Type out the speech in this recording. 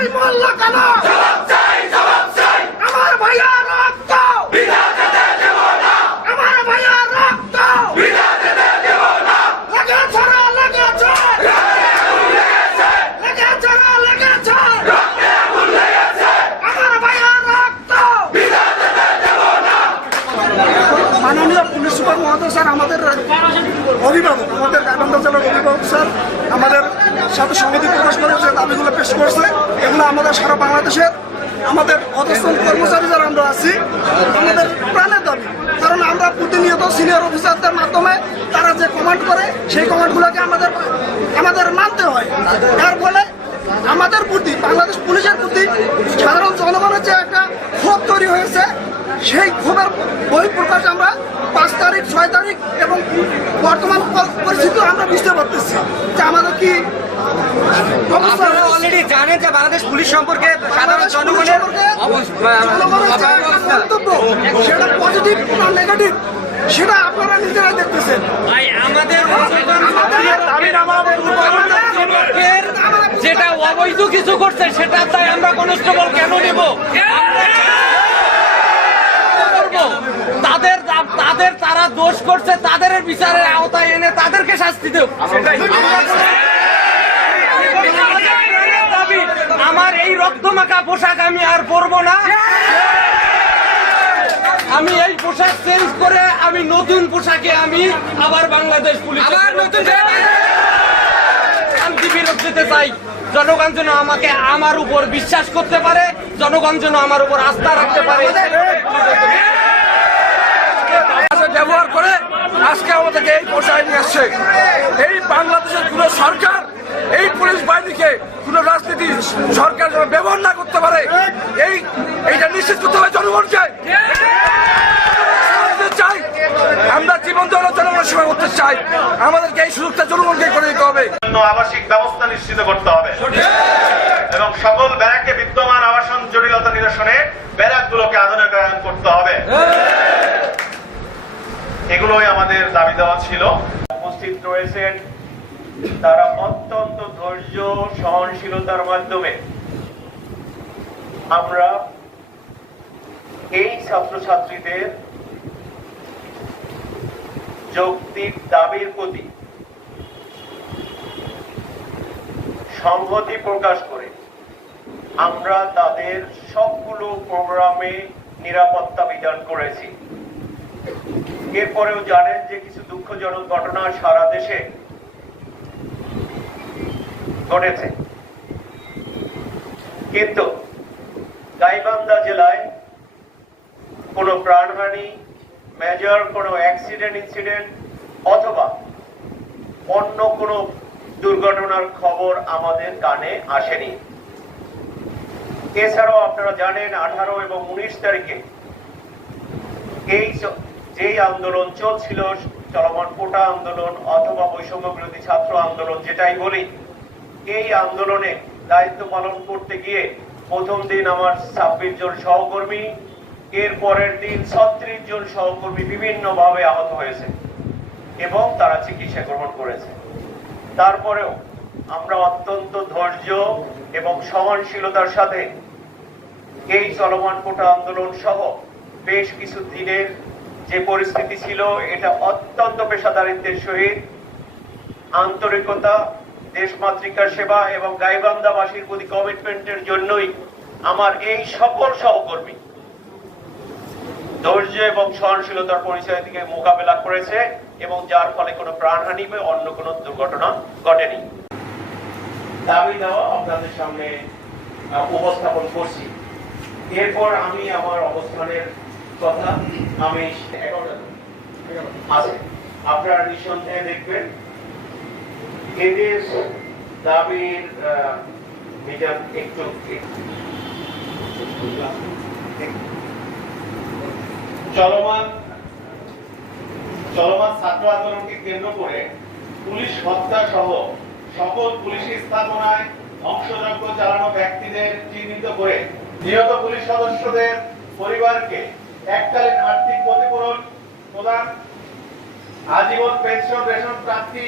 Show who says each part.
Speaker 1: এই মহল্লা কেন? মহোদয় স্যার, আমাদের অভিভাবক, আমাদের গাইবান্ধা জেলার অভিভাবক স্যার, আমাদের সাথে সংহতি প্রকাশ করেছে দাবিগুলো পেশ করছে, এগুলো আমাদের সারা বাংলাদেশের আমাদের অধস্তন কর্মচারী যারা আমরা আছি, আমাদের প্রাণের দাবি। কারণ আমরা প্রতিনিয়ত সিনিয়র অফিসারদের মাধ্যমে তারা যে কমান্ড করে, সেই কমান্ডগুলোকে আমাদের আমাদের মানতে হয়। তার ফলে আমাদের প্রতি, বাংলাদেশ পুলিশের প্রতি সাধারণ জনগণের যে একটা ক্ষোভ তৈরি হয়েছে, সেই ক্ষোভের বহিঃপ্রকাশ আমরা ছয় তারিখ এবং বর্তমান পরিস্থিতি আমরা বুঝতে পারতেছি যে আমাদের কি
Speaker 2: আপনারা অলরেডি জানেন যে বাংলাদেশ পুলিশ সম্পর্কে সাধারণ জনগণের
Speaker 1: সেটা পজিটিভ না নেগেটিভ সেটা আপনারা দেখতেছেন।
Speaker 3: আমাদের
Speaker 1: আমাদের
Speaker 3: যেটা অবৈধ কিছু করছে সেটা তাই আমরা কনস্টেবল কেন নেব আমরা করব। তাদের তারা দোষ করছে তাদের বিচারের আওতায় এনে তাদেরকে শাস্তি দেব আমার এই রক্তমাখা পোশাক আমি আর পরবো না। আমি এই পোশাক চেঞ্জ করে আমি নতুন পোশাকে আমি আবার বাংলাদেশ পুলিশ
Speaker 2: আবার নতুন
Speaker 3: শান্তি ফেরত যেতে চাই। জনগণ যেন আমাকে আমার উপর বিশ্বাস করতে পারে জনগণ যেন আমার উপর আস্থা রাখতে পারে
Speaker 4: ব্যবহার করে আজকে আমাদেরকে এই পোশাক নিয়ে আসছে। এই বাংলাদেশের কোন সরকার, এই পুলিশ বাহিনীকে কোন রাজনীতি সরকার ব্যবহার না করতে পারে, এই, এইটা নিশ্চিত করতে হবে জনগণকে আমরা আমাদেরকে এই সুযোগটা জনগণকে করে দিতে হবে।
Speaker 5: আবাসিক ব্যবস্থা নিশ্চিত করতে হবে। এবং সকল ব্যারাকে বিদ্যমান আবাসন জটিলতা নিরসনে ব্যারাকগুলোকে আধুনিকায়ন করতে হবে এগুলোই আমাদের দাবি দেওয়া ছিল। উপস্থিত রয়েছেন তারা অত্যন্ত ধৈর্য, সহনশীলতার মাধ্যমে। আমরা এই ছাত্রছাত্রীদের যৌক্তিক দাবির প্রতি সংহতি প্রকাশ করে আমরা তাদের সবগুলো প্রোগ্রামে নিরাপত্তা বিধান করেছি। এরপরেও জানেন যে কিছু দুঃখজনক ঘটনা সারা দেশে ঘটেছে। কিন্তু গাইবান্ধা জেলায় কোনো প্রাণহানি মেজর কোনো অ্যাক্সিডেন্ট ইনসিডেন্ট অথবা অন্য কোনো দুর্ঘটনার খবর আমাদের কানে আসেনি। এছাড়াও আপনারা জানেন, আঠারো এবং উনিশ তারিখে এই যেই আন্দোলন চলছিল, চলমান কোটা আন্দোলন অথবা বৈষম্য বিরোধী ছাত্র আন্দোলন যেটাই বলি, এই আন্দোলনে দায়িত্ব পালন করতে গিয়ে প্রথম দিন আমার ছাব্বিশ জন সহকর্মী এর পরের দিন ছত্রিশ জন সহকর্মী বিভিন্নভাবে আহত হয়েছে এবং তারা চিকিৎসা গ্রহণ করেছে। তারপরেও আমরা অত্যন্ত ধৈর্য এবং সহনশীলতার সাথে এই চলমান কোটা আন্দোলন সহ বেশ কিছু দিনের যে পরিস্থিতি ছিল, এটা অত্যন্ত পেশাদারিত্বের সহিত আন্তরিকতা, দেশমাতৃকার সেবা এবং গাইবান্ধাবাসীর প্রতি কমিটমেন্টের জন্যই আমার এই সকল সহকর্মী ধৈর্য এবং সহনশীলতার পরিচয় থেকে মোকাবেলা করেছে এবং যার ফলে কোনো প্রাণহানি বা অন্য কোনো দুর্ঘটনা ঘটেনি। দাবি দেওয়া আপনাদের সামনে উপস্থাপন করছি। এরপর আমি আমার অবস্থানের কথা, আমি আছে আপনারা নিঃসন্দেহে দেখবেন দাবির মিটার একটু চলমান চলমান ছাত্র আন্দোলনকে কেন্দ্র করে পুলিশ হত্যা সহ সকল পুলিশি স্থাপনায় ধ্বংসযজ্ঞ চালানো ব্যক্তিদের চিহ্নিত করে নিহত পুলিশ সদস্যদের পরিবারকে এককালীন আর্থিক ক্ষতিপূরণ প্রদান আজীবন পেনশন রেশন প্রাপ্তি